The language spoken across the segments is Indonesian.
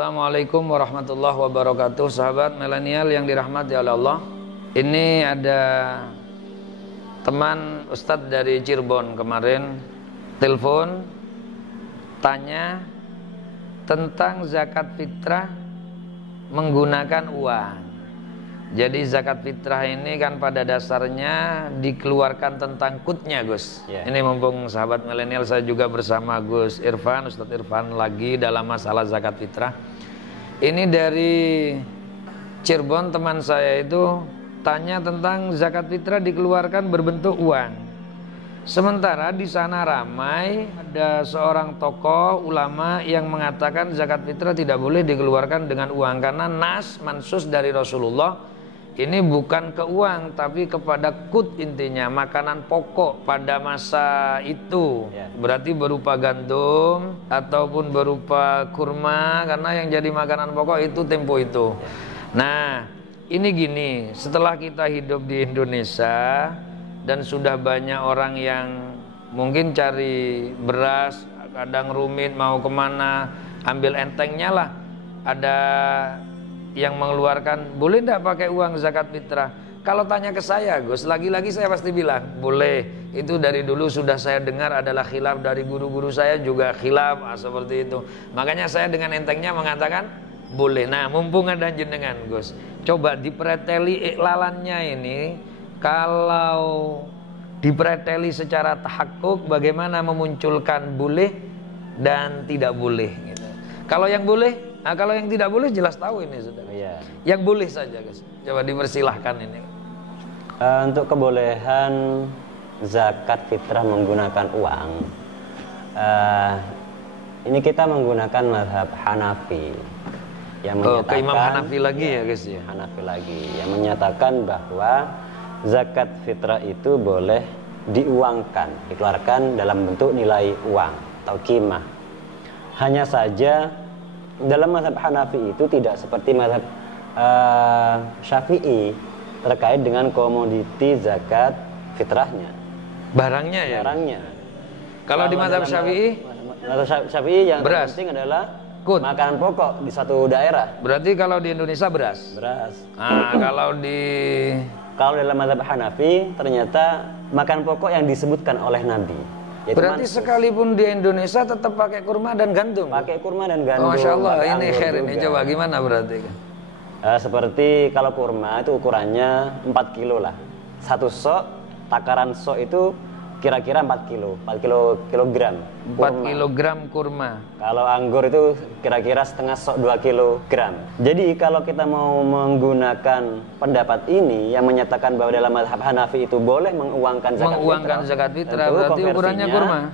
Assalamualaikum warahmatullahi wabarakatuh. Sahabat milenial yang dirahmati oleh Allah. Ini ada teman Ustadz dari Cirebon kemarin telepon tanya tentang zakat fitrah menggunakan uang. Jadi zakat fitrah ini kan pada dasarnya dikeluarkan tentang kutnya, Gus. Ini mumpung sahabat milenial, saya juga bersama Gus Irfan, Ustadz Irfan lagi dalam masalah zakat fitrah. Ini dari Cirebon teman saya itu tanya tentang zakat fitrah dikeluarkan berbentuk uang. Sementara di sana ramai ada seorang tokoh ulama yang mengatakan zakat fitrah tidak boleh dikeluarkan dengan uang karena nas mansus dari Rasulullah ini bukan ke uang tapi kepada kut, intinya makanan pokok pada masa itu. Berarti berupa gandum ataupun berupa kurma karena yang jadi makanan pokok itu tempo itu. Nah, ini gini, setelah kita hidup di Indonesia dan sudah banyak orang yang mungkin cari beras, kadang rumit mau kemana, ambil entengnya lah. Ada yang mengeluarkan, boleh tidak pakai uang zakat fitrah? Kalau tanya ke saya, Gus, lagi-lagi saya pasti bilang, boleh. Itu dari dulu sudah saya dengar adalah khilaf dari guru-guru saya juga khilaf seperti itu. Makanya saya dengan entengnya mengatakan, boleh. Nah, mumpung ada jenengan, Gus, coba dipreteli iklalannya ini. Kalau dipreteli secara tahakkuk, bagaimana memunculkan boleh dan tidak boleh gitu. Kalau yang boleh, nah kalau yang tidak boleh jelas tahu ini sudah. Yang boleh saja, Gus. Coba dipersilahkan ini. Untuk kebolehan zakat fitrah menggunakan uang, ini kita menggunakan mazhab Hanafi yang menyatakan, ke Imam Hanafi lagi ya, guys ya. Hanafi lagi yang menyatakan bahwa zakat fitrah itu boleh diuangkan, dikeluarkan dalam bentuk nilai uang atau qimah. Hanya saja dalam mazhab Hanafi itu tidak seperti mazhab Syafi'i terkait dengan komoditi zakat fitrahnya. Barangnya ya. Barangnya. Kalau di mazhab Syafi'i, yang penting adalah kut, makanan pokok di suatu daerah. Berarti kalau di Indonesia beras. Nah, kalau dalam mazhab Hanafi ternyata makanan pokok yang disebutkan oleh Nabi. Berarti mansus. Sekalipun di Indonesia tetap pakai kurma dan gandum. Pakai kurma dan gandum. Masya Allah, ini khair ini. Coba gimana berarti? Seperti kalau kurma itu ukurannya 4 kilo lah. Satu sok, takaran sok itu kira-kira 4 kilogram. 4 kilogram kurma. Kalau anggur itu kira-kira setengah sok 2 kilogram. Jadi kalau kita mau menggunakan pendapat ini yang menyatakan bahwa dalam mazhab Hanafi itu boleh menguangkan zakat fitrah, berarti ukurannya kurma.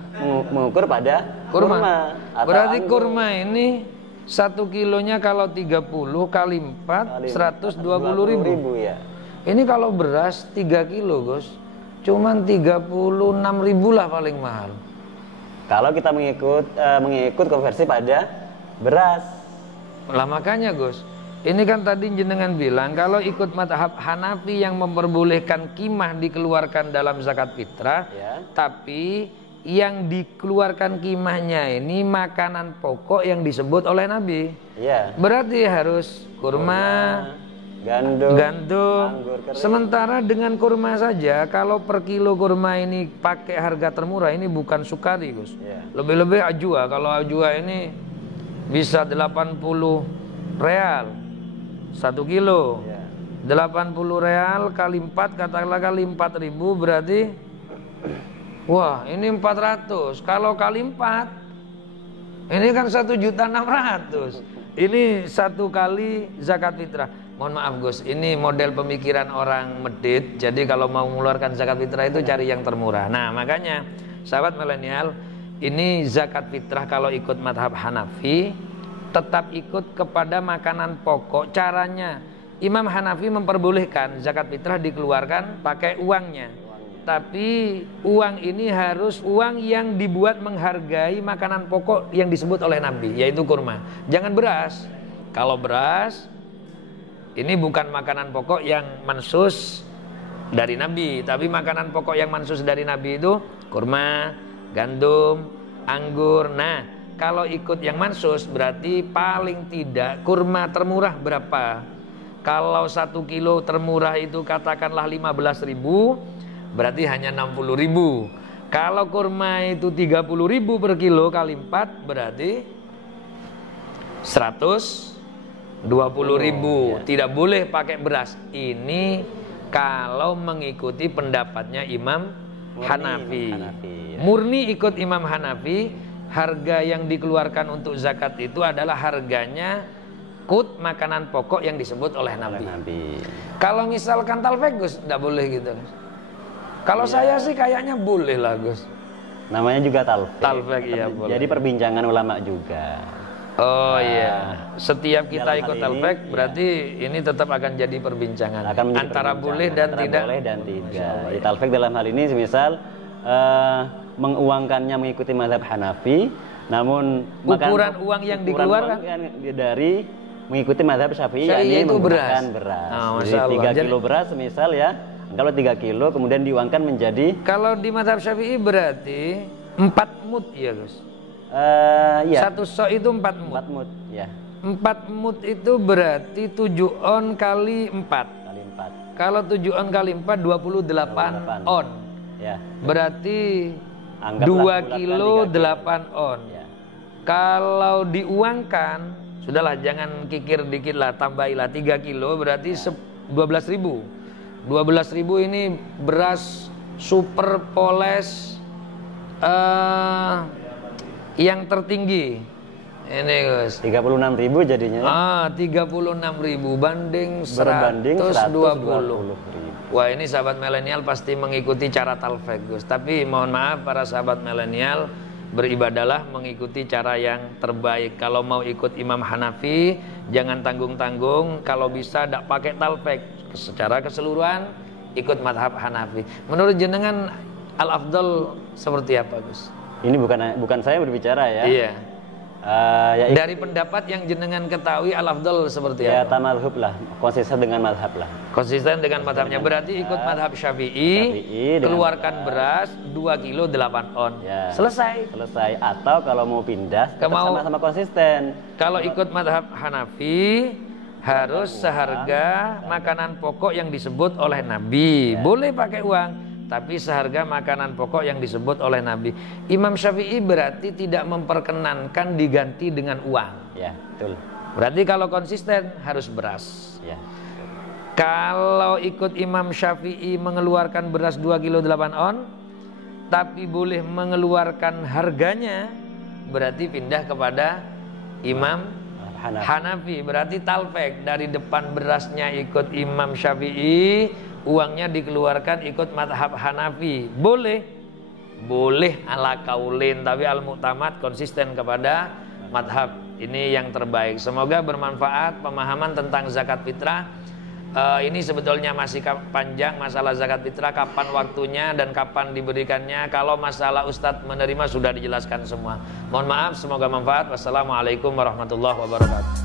Mengukur pada kurma. Berarti anggur. Kurma ini 1 kilonya kalau 30 kali 4 120 ribu ya. Ini kalau beras 3 kilo, Gus, cuman 36 ribu lah paling mahal. Kalau kita mengikut konversi pada beras. Lah makanya, Gus, ini kan tadi jenengan bilang kalau ikut mazhab Hanafi yang memperbolehkan qimah dikeluarkan dalam zakat fitrah, tapi yang dikeluarkan qimahnya ini makanan pokok yang disebut oleh Nabi. Berarti harus kurma, gandum. Sementara dengan kurma saja, kalau per kilo kurma ini pakai harga termurah, ini bukan sukari, Gus. Lebih-lebih ajwa. Kalau ajwa ini bisa 80 real 1 kilo. 80 real kali 4, katakanlah kali 4.000 berarti wah, ini 400. Kalau kali 4 ini kan 1.600.000. Ini 1 kali zakat fitrah. Mohon maaf, Gus, ini model pemikiran orang medit. Jadi kalau mau mengeluarkan zakat fitrah itu cari yang termurah. Nah, makanya sahabat milenial, ini zakat fitrah kalau ikut mazhab Hanafi tetap ikut kepada makanan pokok. Caranya Imam Hanafi memperbolehkan zakat fitrah dikeluarkan pakai uangnya. Tapi uang ini harus uang yang dibuat menghargai makanan pokok yang disebut oleh Nabi, yaitu kurma. Jangan beras. Kalau beras ini bukan makanan pokok yang mansus dari Nabi, tapi makanan pokok yang mansus dari Nabi itu kurma, gandum, anggur. Nah, kalau ikut yang mansus berarti paling tidak kurma termurah berapa? Kalau 1 kilo termurah itu katakanlah 15.000, berarti hanya 60.000. Kalau kurma itu 30.000 per kilo kali 4 berarti 120.000. Tidak boleh pakai beras. Ini kalau mengikuti pendapatnya Imam Hanafi. Murni ikut Imam Hanafi, harga yang dikeluarkan untuk zakat itu adalah harganya kut makanan pokok yang disebut oleh Nabi. Kalau misalkan talfek Gus, tidak boleh gitu. Kalau saya sih kayaknya boleh lah Gus. Namanya juga talfek. Talfek iya boleh. Jadi perbincangan ulama juga. Oh iya, setiap kita ikut talfek berarti ini tetap akan jadi perbincangan antara boleh dan tidak. Boleh dan tidak. Jadi talfek dalam hal ini semisal menguangkannya mengikuti mazhab Hanafi, namun ukuran uang yang dikeluarkan dari mengikuti mazhab Syafi'i yakni menggunakan beras. Jadi 3 kilo beras semisal ya. Kalau 3 kilo kemudian diuangkan menjadi, kalau di mazhab Syafi'i berarti 4 mud ya Gus. Ya. 1 sok itu 4 mud. 4 mud ya. 4 mud itu berarti 7 on kali 4. Kalau 7 on kali 4 28 on. Ya. Berarti 2 kilo 8 on. Ya. Kalau diuangkan, sudahlah jangan kikir dikit lah, tambahilah 3 kilo berarti 12.000. 12.000 ini beras super poles yang tertinggi. Ini Gus. 36.000 jadinya. 36.000 banding 120. Wah, ini sahabat milenial pasti mengikuti cara talfek Gus. Tapi mohon maaf para sahabat milenial, beribadalah mengikuti cara yang terbaik. Kalau mau ikut Imam Hanafi, jangan tanggung-tanggung. Kalau bisa tidak pakai talfek, secara keseluruhan ikut madhab Hanafi. Menurut jenengan al-afdal seperti apa Gus? Ini bukan saya berbicara ya. Iya. Dari pendapat yang jenengan ketahui al-afdal seperti apa? Ya tamadhub lah, konsisten dengan madhab lah. Konsisten dengan madhabnya, berarti ikut madhab Syafi'i, keluarkan beras 2 kilo 8 on. Ya. Selesai. Atau kalau mau pindah, sama-sama konsisten. Kalau ikut madhab Hanafi, harus seharga makanan pokok yang disebut oleh Nabi. Boleh pakai uang, tapi seharga makanan pokok yang disebut oleh Nabi. Imam Syafi'i berarti tidak memperkenankan diganti dengan uang. Ya, betul. Berarti kalau konsisten harus beras. Ya. Kalau ikut Imam Syafi'i mengeluarkan beras 2 kilo 8 on, tapi boleh mengeluarkan harganya, berarti pindah kepada Imam Hanafi. Berarti talfek, dari depan berasnya ikut Imam Syafi'i, uangnya dikeluarkan ikut madhab Hanafi. Boleh ala kaulin, tapi al-mu'tamad konsisten kepada madhab. Ini yang terbaik. Semoga bermanfaat pemahaman tentang zakat fitrah. Ini sebetulnya masih panjang masalah zakat fitrah, kapan waktunya dan kapan diberikannya. Kalau masalah Ustadz menerima sudah dijelaskan semua. Mohon maaf, semoga manfaat. Wassalamualaikum warahmatullahi wabarakatuh.